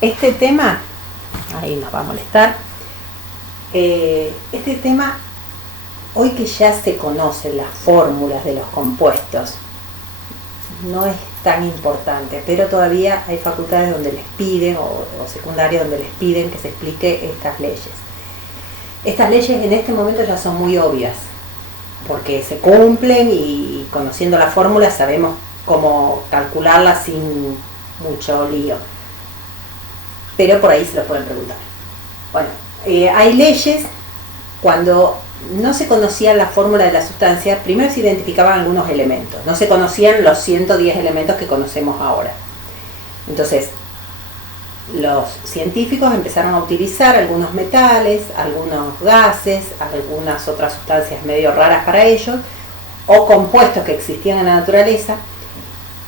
Este tema, ahí nos va a molestar, este tema, hoy que ya se conocen las fórmulas de los compuestos, no es tan importante, pero todavía hay facultades donde les piden, o secundarias donde les piden que se explique estas leyes. Estas leyes en este momento ya son muy obvias, porque se cumplen y conociendo la fórmula sabemos cómo calcularlas sin mucho lío. Pero por ahí se lo pueden preguntar. Bueno, hay leyes, cuando no se conocía la fórmula de la sustancia, primero se identificaban algunos elementos, no se conocían los 110 elementos que conocemos ahora. Entonces, los científicos empezaron a utilizar algunos metales, algunos gases, algunas otras sustancias medio raras para ellos, o compuestos que existían en la naturaleza,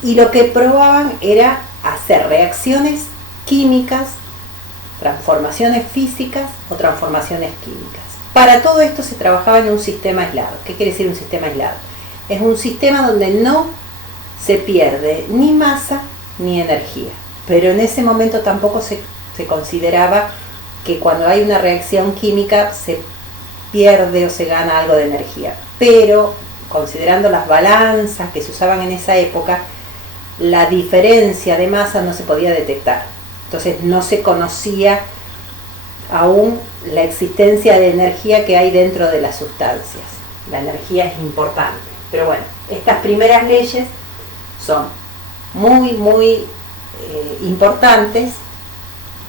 y lo que probaban era hacer reacciones químicas, transformaciones físicas o transformaciones químicas. Para todo esto se trabajaba en un sistema aislado. ¿Qué quiere decir un sistema aislado? Es un sistema donde no se pierde ni masa ni energía. Pero en ese momento tampoco se consideraba que cuando hay una reacción química se pierde o se gana algo de energía. Pero considerando las balanzas que se usaban en esa época, la diferencia de masa no se podía detectar. Entonces no se conocía aún la existencia de energía que hay dentro de las sustancias. La energía es importante. Pero bueno, estas primeras leyes son muy importantes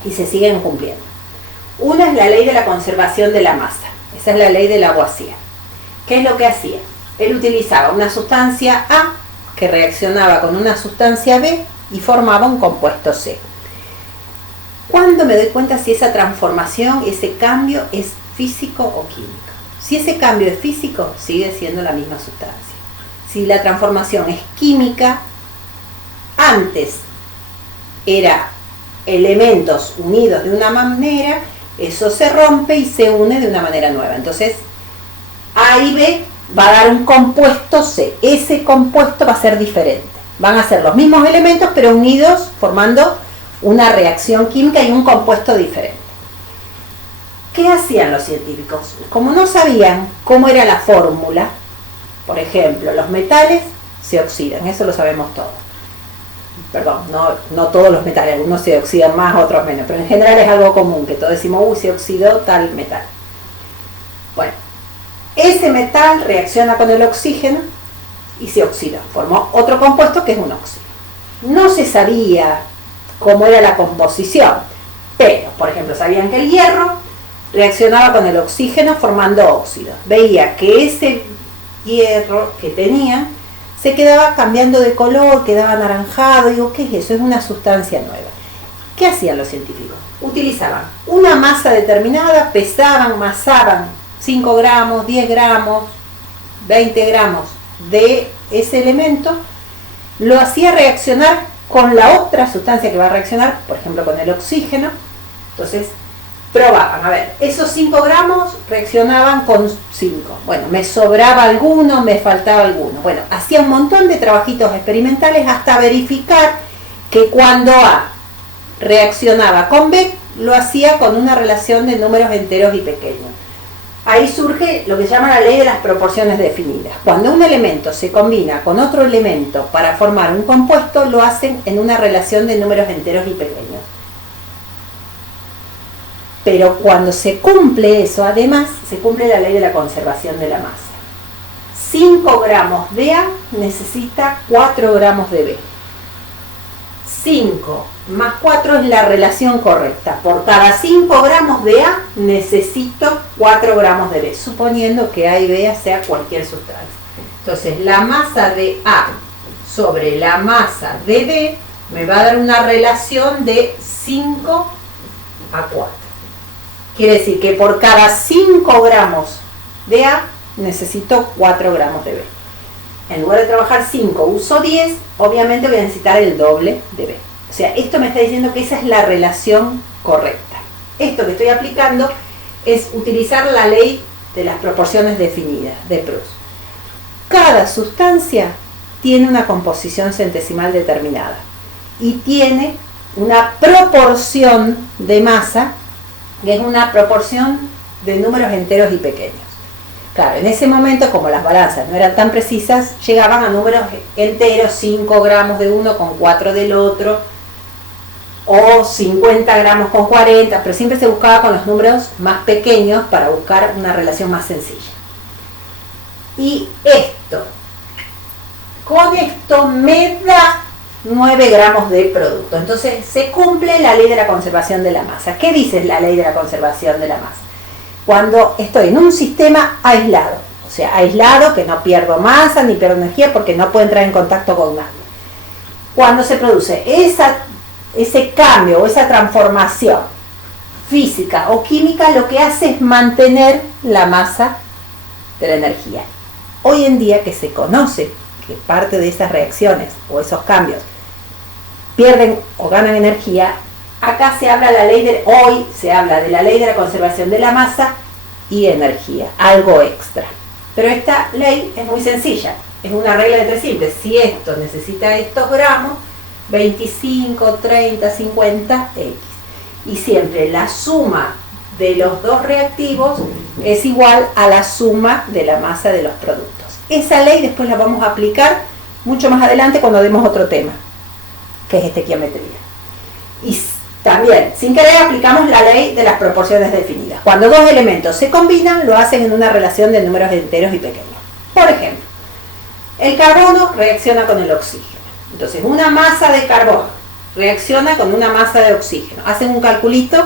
y se siguen cumpliendo. Una es la ley de la conservación de la masa. Esa es la ley de Lavoisier. ¿Qué es lo que hacía? Él utilizaba una sustancia A que reaccionaba con una sustancia B y formaba un compuesto C. ¿Cuándo me doy cuenta si esa transformación, ese cambio es físico o químico? Si ese cambio es físico, sigue siendo la misma sustancia. Si la transformación es química, antes era elementos unidos de una manera, eso se rompe y se une de una manera nueva. Entonces, A y B va a dar un compuesto C. Ese compuesto va a ser diferente. Van a ser los mismos elementos, pero unidos, formando una reacción química y un compuesto diferente. ¿Qué hacían los científicos? Como no sabían cómo era la fórmula, por ejemplo, los metales se oxidan, eso lo sabemos todos. Perdón, no todos los metales, algunos se oxidan más, otros menos, pero en general es algo común, que todos decimos, se oxidó tal metal. Bueno, ese metal reacciona con el oxígeno y se oxida, formó otro compuesto que es un óxido. No se sabía cómo era la composición, pero, por ejemplo, sabían que el hierro reaccionaba con el oxígeno formando óxido. Veía que ese hierro que tenía se quedaba cambiando de color, quedaba anaranjado. Digo, ¿qué es eso? Es una sustancia nueva. ¿Qué hacían los científicos? Utilizaban una masa determinada, pesaban, masaban 5 gramos, 10 gramos, 20 gramos de ese elemento, lo hacía reaccionar con la otra sustancia que va a reaccionar, por ejemplo con el oxígeno. Entonces probaban, a ver, esos 5 gramos reaccionaban con 5, bueno, me sobraba alguno, me faltaba alguno. Bueno, hacía un montón de trabajitos experimentales hasta verificar que cuando A reaccionaba con B, lo hacía con una relación de números enteros y pequeños. Ahí surge lo que se llama la ley de las proporciones definidas. Cuando un elemento se combina con otro elemento para formar un compuesto, lo hacen en una relación de números enteros y pequeños. Pero cuando se cumple eso, además, se cumple la ley de la conservación de la masa. 5 gramos de A necesita 4 gramos de B. 5 más 4 es la relación correcta. Por cada 5 gramos de A necesito 4 gramos de B, suponiendo que A y B sea cualquier sustancia. Entonces, la masa de A sobre la masa de B me va a dar una relación de 5 a 4. Quiere decir que por cada 5 gramos de A necesito 4 gramos de B. En lugar de trabajar 5, uso 10, obviamente voy a necesitar el doble de B. O sea, esto me está diciendo que esa es la relación correcta. Esto que estoy aplicando es utilizar la ley de las proporciones definidas de Proust. Cada sustancia tiene una composición centesimal determinada y tiene una proporción de masa, que es una proporción de números enteros y pequeños. Claro, en ese momento, como las balanzas no eran tan precisas, llegaban a números enteros, 5 gramos de uno con 4 del otro, o 50 gramos con 40, pero siempre se buscaba con los números más pequeños para buscar una relación más sencilla. Y con esto me da 9 gramos de producto. Entonces se cumple la ley de la conservación de la masa. ¿Qué dice la ley de la conservación de la masa? Cuando estoy en un sistema aislado, o sea, aislado, que no pierdo masa ni pierdo energía porque no puedo entrar en contacto con nadie. Cuando se produce ese cambio o esa transformación física o química, lo que hace es mantener la masa de la energía. Hoy en día, que se conoce que parte de esas reacciones o esos cambios pierden o ganan energía, acá hoy se habla de la ley de la conservación de la masa y energía, algo extra. Pero esta ley es muy sencilla, es una regla de 3 simples. Si esto necesita estos gramos, 25, 30, 50, X. Y siempre la suma de los dos reactivos es igual a la suma de la masa de los productos. Esa ley después la vamos a aplicar mucho más adelante cuando demos otro tema, que es estequiometría. Y también, sin querer, aplicamos la ley de las proporciones definidas. Cuando dos elementos se combinan, lo hacen en una relación de números enteros y pequeños. Por ejemplo, el carbono reacciona con el oxígeno. Entonces, una masa de carbono reacciona con una masa de oxígeno. Hacen un calculito,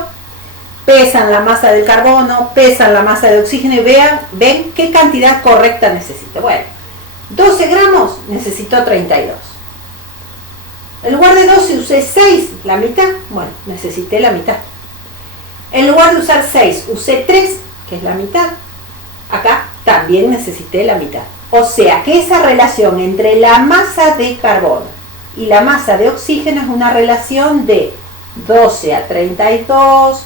pesan la masa del carbono, pesan la masa de oxígeno y ven qué cantidad correcta necesito. Bueno, 12 gramos necesito 32. En lugar de 12 usé 6, la mitad. Bueno, necesité la mitad. En lugar de usar 6, usé 3, que es la mitad. Acá también necesité la mitad. O sea que esa relación entre la masa de carbono y la masa de oxígeno es una relación de 12 a 32,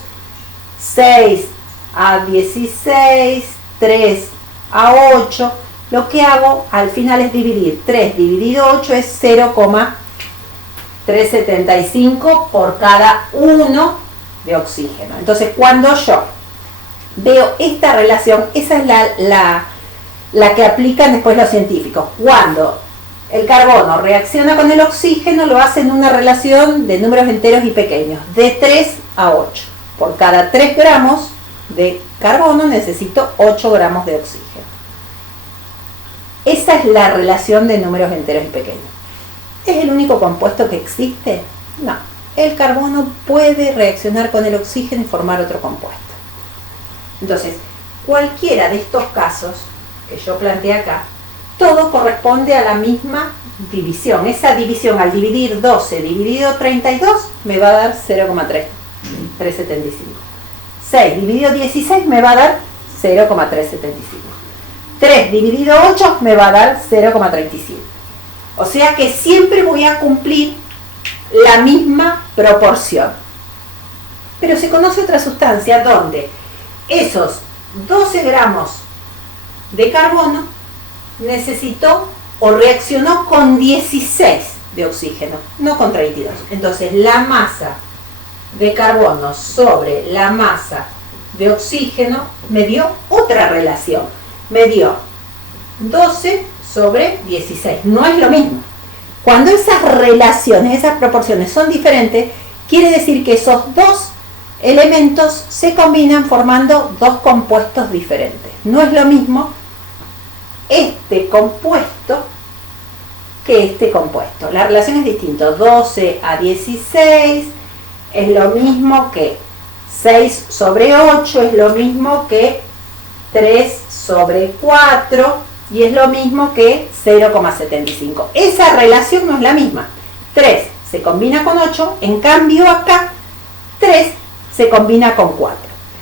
6 a 16, 3 a 8. Lo que hago al final es dividir. 3 dividido 8 es 0,375 por cada 1 de oxígeno. Entonces, cuando yo veo esta relación, esa es la que aplican después los científicos. Cuando el carbono reacciona con el oxígeno, lo hace en una relación de números enteros y pequeños, de 3 a 8. Por cada 3 gramos de carbono necesito 8 gramos de oxígeno. Esa es la relación de números enteros y pequeños. ¿Es el único compuesto que existe? No. El carbono puede reaccionar con el oxígeno y formar otro compuesto. Entonces, cualquiera de estos casos que yo planteé acá, todo corresponde a la misma división. Esa división, al dividir 12 dividido 32, me va a dar 0,375. 6 dividido 16 me va a dar 0,375. 3 dividido 8 me va a dar 0,37. O sea que siempre voy a cumplir la misma proporción. Pero se conoce otra sustancia donde esos 12 gramos de carbono necesitó o reaccionó con 16 de oxígeno, no con 32. Entonces la masa de carbono sobre la masa de oxígeno me dio otra relación. Me dio 12 sobre 16. No es lo mismo. Cuando esas relaciones, esas proporciones son diferentes, quiere decir que esos dos elementos se combinan formando dos compuestos diferentes. No es lo mismo este compuesto que este compuesto. La relación es distinta. 12 a 16 es lo mismo que 6 sobre 8, es lo mismo que 3 sobre 4 y es lo mismo que 0,75. Esa relación no es la misma. 3 se combina con 8, en cambio acá 3 se combina con 4.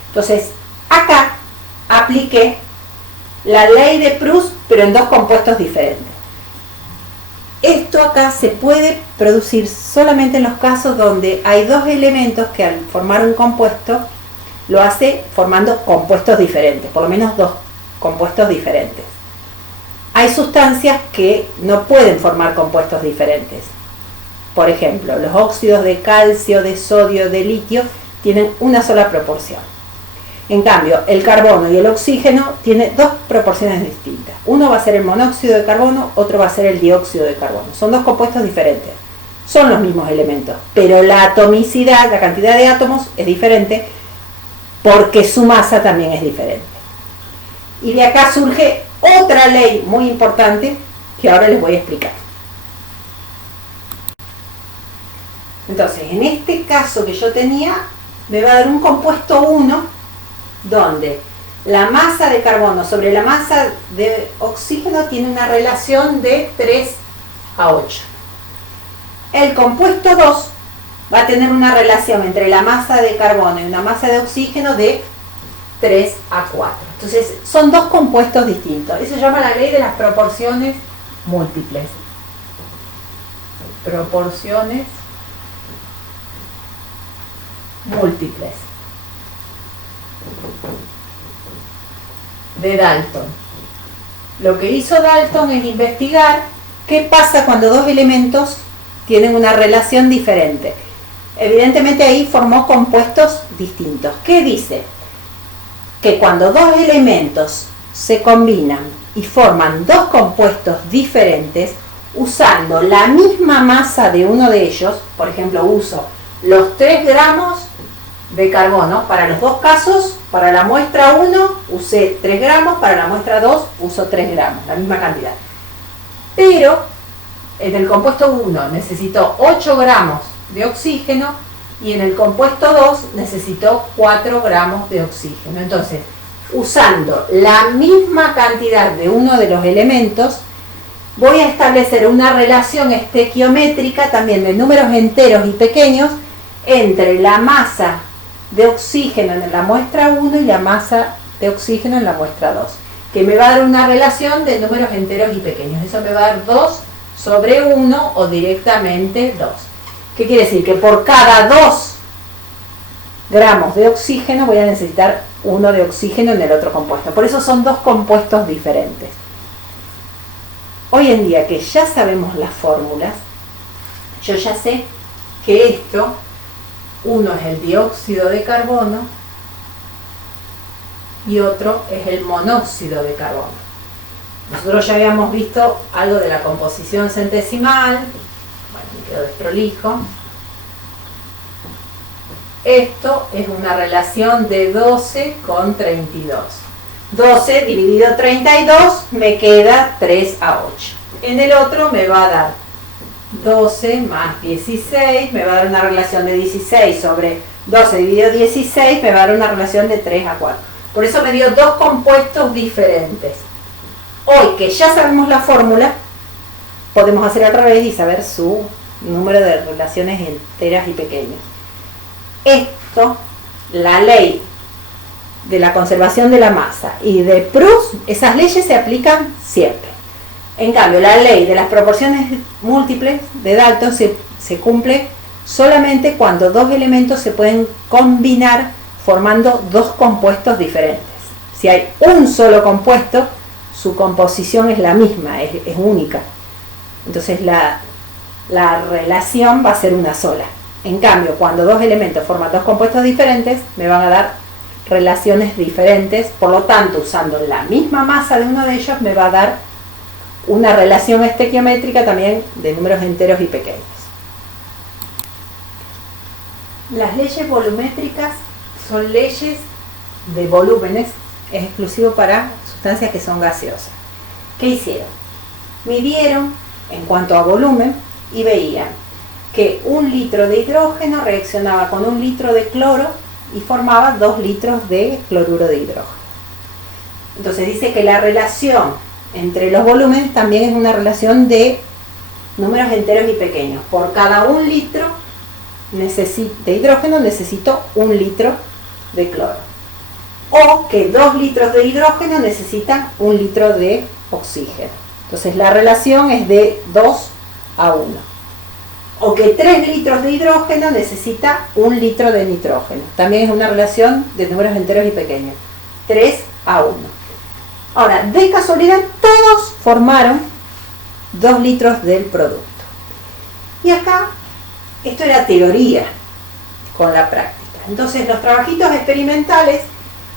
Entonces, acá apliqué la ley de Proust, pero en dos compuestos diferentes. Esto acá se puede producir solamente en los casos donde hay dos elementos que al formar un compuesto lo hace formando compuestos diferentes, por lo menos dos compuestos diferentes. Hay sustancias que no pueden formar compuestos diferentes. Por ejemplo, los óxidos de calcio, de sodio, de litio tienen una sola proporción. En cambio, el carbono y el oxígeno tienen dos proporciones distintas. Uno va a ser el monóxido de carbono, otro va a ser el dióxido de carbono. Son dos compuestos diferentes. Son los mismos elementos, pero la atomicidad, la cantidad de átomos es diferente porque su masa también es diferente. Y de acá surge otra ley muy importante que ahora les voy a explicar. Entonces, en este caso que yo tenía, me va a dar un compuesto 1 donde la masa de carbono sobre la masa de oxígeno tiene una relación de 3:8. El compuesto 2 va a tener una relación entre la masa de carbono y una masa de oxígeno de 3:4. Entonces, son dos compuestos distintos. Eso se llama la ley de las proporciones múltiples. Proporciones múltiples de Dalton. Lo que hizo Dalton es investigar qué pasa cuando dos elementos tienen una relación diferente. Evidentemente ahí formó compuestos distintos. ¿Qué dice? Que cuando dos elementos se combinan y forman dos compuestos diferentes, usando la misma masa de uno de ellos, por ejemplo, uso los 3 gramos de carbono para los dos casos. Para la muestra 1 usé 3 gramos, para la muestra 2 uso 3 gramos, la misma cantidad. Pero en el compuesto 1 necesito 8 gramos de oxígeno y en el compuesto 2 necesito 4 gramos de oxígeno. Entonces, usando la misma cantidad de uno de los elementos, voy a establecer una relación estequiométrica también de números enteros y pequeños entre la masa de oxígeno en la muestra 1 y la masa de oxígeno en la muestra 2, que me va a dar una relación de números enteros y pequeños. Eso me va a dar 2/1 o directamente 2. ¿Qué quiere decir? Que por cada 2 gramos de oxígeno voy a necesitar 1 de oxígeno en el otro compuesto. Por eso son dos compuestos diferentes. Hoy en día que ya sabemos las fórmulas, yo ya sé que esto, uno es el dióxido de carbono y otro es el monóxido de carbono. Nosotros ya habíamos visto algo de la composición centesimal. Bueno, me quedo desprolijo. Esto es una relación de 12 con 32. 12 dividido 32 me queda 3/8. En el otro me va a dar 12 más 16, me va a dar una relación de 16 sobre 12 dividido 16, me va a dar una relación de 3/4. Por eso me dio dos compuestos diferentes. Hoy que ya sabemos la fórmula, podemos hacer al revés y saber su número de relaciones enteras y pequeñas. Esto, la ley de la conservación de la masa y de Proust, esas leyes se aplican siempre. En cambio, la ley de las proporciones múltiples de Dalton se cumple solamente cuando dos elementos se pueden combinar formando dos compuestos diferentes. Si hay un solo compuesto, su composición es la misma, es única. Entonces la relación va a ser una sola. En cambio, cuando dos elementos forman dos compuestos diferentes, me van a dar relaciones diferentes. Por lo tanto, usando la misma masa de uno de ellos, me va a dar una relación estequiométrica también de números enteros y pequeños. Las leyes volumétricas son leyes de volúmenes, es exclusivo para sustancias que son gaseosas. ¿Qué hicieron? Midieron en cuanto a volumen y veían que 1 litro de hidrógeno reaccionaba con 1 litro de cloro y formaba 2 litros de cloruro de hidrógeno. Entonces dice que la relación entre los volúmenes también es una relación de números enteros y pequeños. Por cada 1 litro de hidrógeno necesito 1 litro de cloro. O que 2 litros de hidrógeno necesitan 1 litro de oxígeno. Entonces la relación es de 2:1. O que 3 litros de hidrógeno necesita 1 litro de nitrógeno. También es una relación de números enteros y pequeños. 3:1. Ahora, de casualidad, todos formaron 2 litros del producto. Y acá Esto era teoría con la práctica. Entonces los trabajitos experimentales,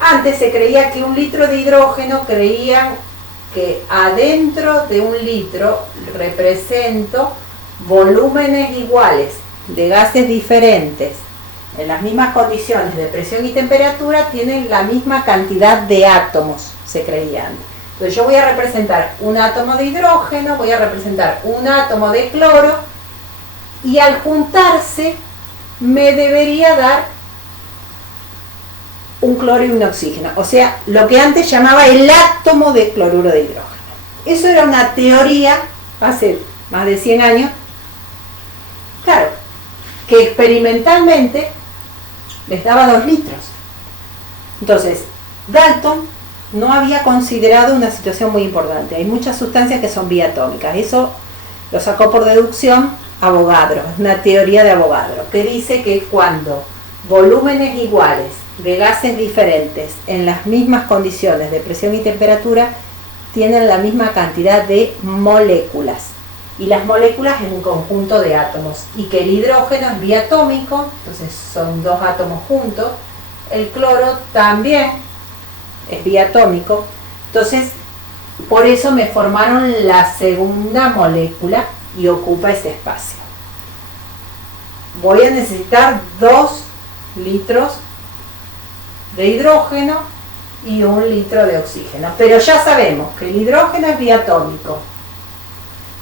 antes se creía que 1 litro de hidrógeno, creían que adentro de 1 litro represento volúmenes iguales de gases diferentes en las mismas condiciones de presión y temperatura, tienen la misma cantidad de átomos, se creía antes. Entonces yo voy a representar un átomo de hidrógeno, voy a representar un átomo de cloro, y al juntarse me debería dar un cloro y un oxígeno, o sea, lo que antes llamaba el átomo de cloruro de hidrógeno. Eso era una teoría hace más de 100 años, claro, que experimentalmente les daba 2 litros. Entonces, Dalton no había considerado una situación muy importante. Hay muchas sustancias que son biatómicas. Eso lo sacó por deducción Avogadro, es una teoría de Avogadro, que dice que cuando volúmenes iguales de gases diferentes en las mismas condiciones de presión y temperatura tienen la misma cantidad de moléculas, y las moléculas es un conjunto de átomos, y que el hidrógeno es biatómico, entonces son 2 átomos juntos, el cloro también es biatómico, entonces por eso me formaron la segunda molécula y ocupa ese espacio. Voy a necesitar 2 litros de hidrógeno y 1 litro de oxígeno, pero ya sabemos que el hidrógeno es biatómico,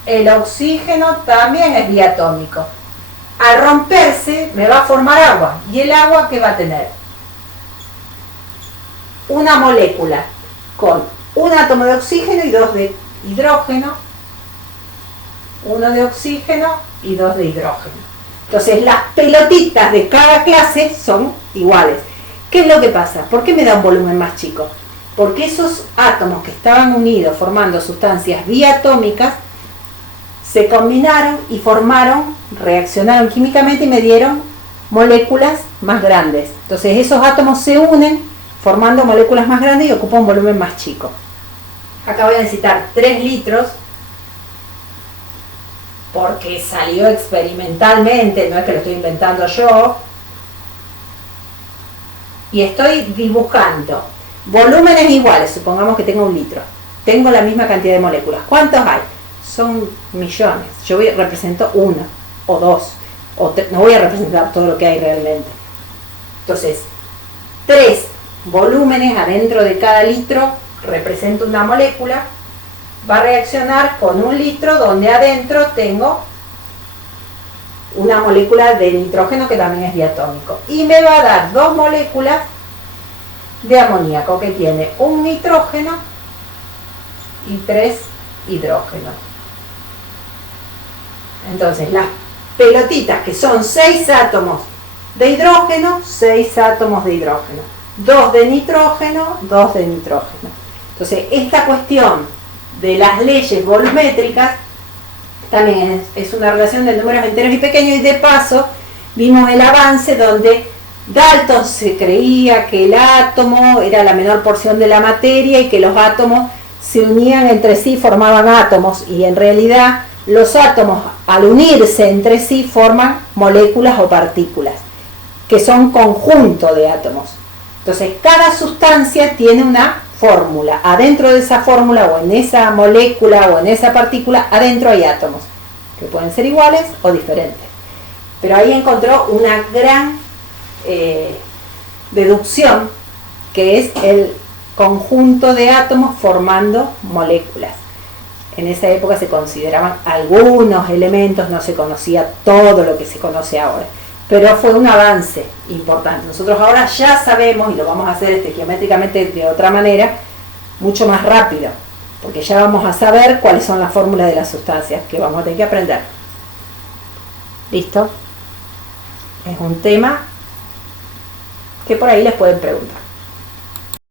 el oxígeno también es biatómico. Al romperse me va a formar agua, y el agua ¿qué va a tener? Una molécula con un átomo de oxígeno y 2 de hidrógeno, 1 de oxígeno y 2 de hidrógeno. Entonces las pelotitas de cada clase son iguales. ¿Qué es lo que pasa? ¿Por qué me da un volumen más chico? Porque esos átomos que estaban unidos formando sustancias biatómicas se combinaron y formaron, reaccionaron químicamente y me dieron moléculas más grandes. Entonces esos átomos se unen formando moléculas más grandes y ocupan un volumen más chico. Acá voy a necesitar 3 litros porque salió experimentalmente, no es que lo estoy inventando yo, y estoy dibujando volúmenes iguales, supongamos que tengo 1 litro, tengo la misma cantidad de moléculas. ¿Cuántos hay? Son millones. Yo represento 1 o 2 o 3, no voy a representar todo lo que hay realmente. Entonces 3 volúmenes adentro de cada litro representa una molécula, va a reaccionar con 1 litro donde adentro tengo una molécula de nitrógeno que también es diatómico, y me va a dar 2 moléculas de amoníaco que tiene 1 nitrógeno y 3 hidrógenos. Entonces las pelotitas, que son 6 átomos de hidrógeno, 6 átomos de hidrógeno, 2 de nitrógeno, 2 de nitrógeno. Entonces esta cuestión de las leyes volumétricas también es una relación de números enteros y pequeños, y de paso vimos el avance donde Dalton se creía que el átomo era la menor porción de la materia y que los átomos se unían entre sí, formaban átomos, y en realidad los átomos al unirse entre sí forman moléculas o partículas, que son conjunto de átomos. Entonces cada sustancia tiene una fórmula, adentro de esa fórmula o en esa molécula o en esa partícula, adentro hay átomos, que pueden ser iguales o diferentes. Pero ahí encontró una gran deducción, que es el conjunto de átomos formando moléculas. En esa época se consideraban algunos elementos, no se conocía todo lo que se conoce ahora, pero fue un avance importante. Nosotros ahora ya sabemos, y lo vamos a hacer geométricamente de otra manera, mucho más rápido, porque ya vamos a saber cuáles son las fórmulas de las sustancias que vamos a tener que aprender. ¿Listo? Es un tema que por ahí les pueden preguntar.